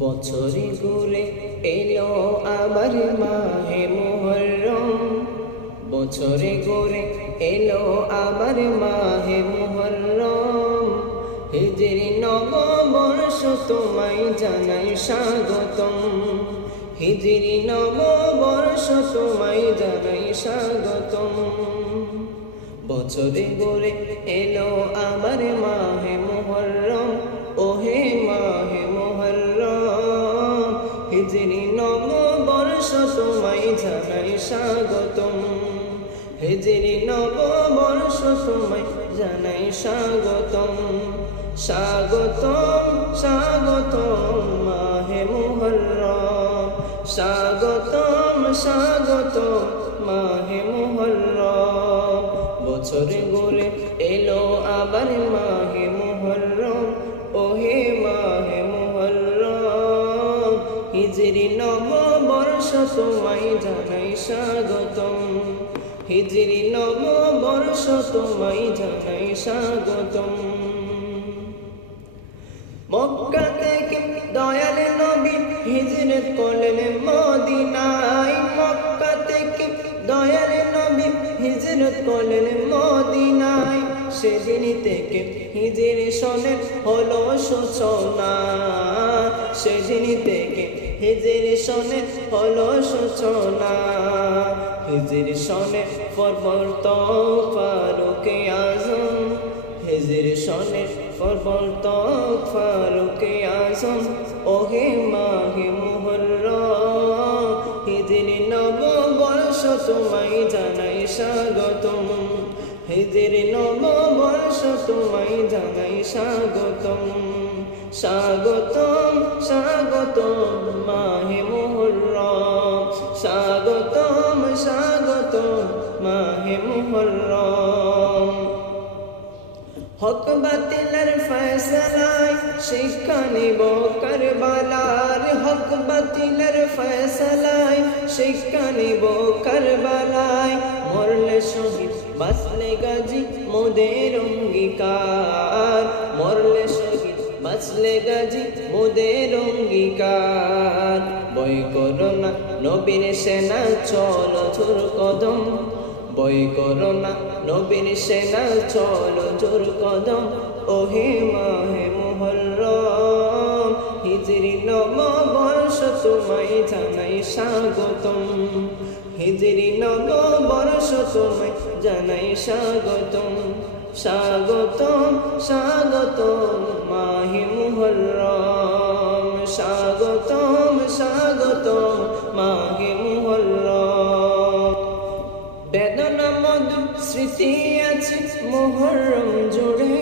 বছরে ঘুরে এলো আবার মাহে মুহররম, বছরে ঘুরে এলো আবার মাহে মুহররম। হিজরি নববর্ষ তোমায় জানাই স্বাগতম, হিজরি নববর্ষ তোমায় জানাই স্বাগতম। বছরে ঘুরে এলো আবার মাহে মুহররম, ওহে মাহে মুহররম। হিজরি নববর্ষ তোমায় জানাই স্বাগতম, হিজরি নববর্ষ তোমায় জানাই স্বাগতম। স্বাগতম স্বাগতম মাহে মুহররম, স্বাগতম স্বাগতম মাহে মুহররম। বছরে ঘুরে এলো আবার মাহে মুহররম, ওহে মাহে মুহররম। হিজরি নববর্ষ তোমায় জানাই স্বাগতম, হিজরি নববর্ষ তোমায় জানাই স্বাগতম। মক্কা থেকে দয়াল নবী হিজরত করলেন মদিনায়, মক্কা থেকে দয়াল নবী হিজরত করলেন মদিনায়। সেদিন থেকে হিজরি সনে হলো সূচনা, সেদিন থেকে হিজরি সনে হলো সূচনা। হিজরি সনে প্রবর্তক ফারুক আজম, হিজরি সনে প্রবর্তক ফারুক আজম, ওহে মাহে মুহররম। হিজরি নববর্ষ তোমায় জানাই স্বাগতম, হিজরি নববর্ষ তোমায় জানাই স্বাগতম। স্বাগতম স্বাগতম মাহে মুহররম, স্বাগতম স্বাগতম মাহে মুহররম। হক বাতিলের ফয়সালায় শিক্ষা নিব কারবালার, হক বাতিলের ফয়সালায় শিক্ষা নিব কারবালায়। মরলে শহীদ বাঁচলে গাজী মোদের অঙ্গীকার, মরলে শহীদ বাঁচলে গাজী মোদের অঙ্গীকার। বই করো না নবীর সেনা চলো জোর কদম, বই করো না নবীর সেনা চলো জোর কদম, ওহে মাহে মুহররম। হিজরি নববর্ষ তোমায় জানাই স্বাগতম, হিজরি নববর্ষ তোমায় জানাই স্বাগতম। স্বাগতম স্বাগতম মাহে মুহররম, স্বাগতম স্বাগতম মাহে মুহররম। বেদনা মধুর স্মৃতি আছে মুহররম জুড়ে,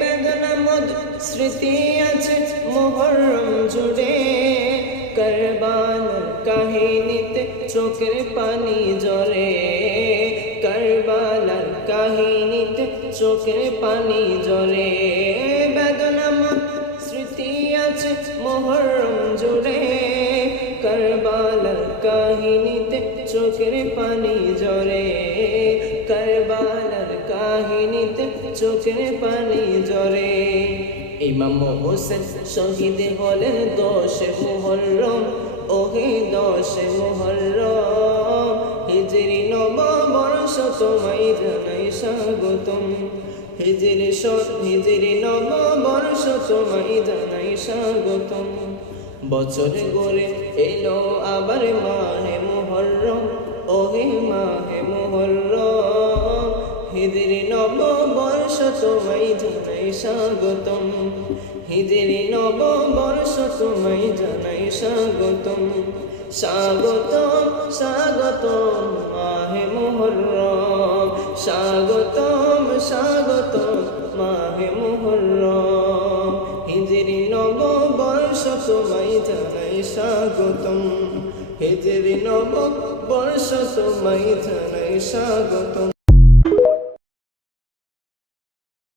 বেদনা মধুর স্মৃতি আছে মুহররম জুড়ে। কারবালার কাহিনীতে চোখের পানি ঝরে, কারবালার কাহিনীতে চোখের পানি ঝরে। বেদনা মধুর স্মৃতি আছে মুহররম জুড়ে, কারবালার কাহিনীতে চোখের পানি ঝরে, কারবালার কাহিনীতে চোখের পানি ঝরে। ইমাম হোসেন শহীদ হলেন 10 মুহররম, ওহে 10 মুহররম। হিজরি নববর্ষ তোমায় জানাই স্বাগতম, হিজরি নববর্ষ তোমায় জানাই স্বাগতম। বছরে ঘুরে এলো আবার মাহে মুহররম, ওহে মাহে মুহররম। হিজরি নববর্ষ তোমায় জানাই স্বাগতম, হিজরি নববর্ষ তোমায় জানাই স্বাগতম। স্বাগতম স্বাগতম মাহে মুহররম, স্বাগতম স্বাগতম মাহে মুহররম। হিজরি নববর্ষ তোমায় জানাই স্বাগতম, হিজরি নববর্ষ তোমায় জানাই স্বাগতম।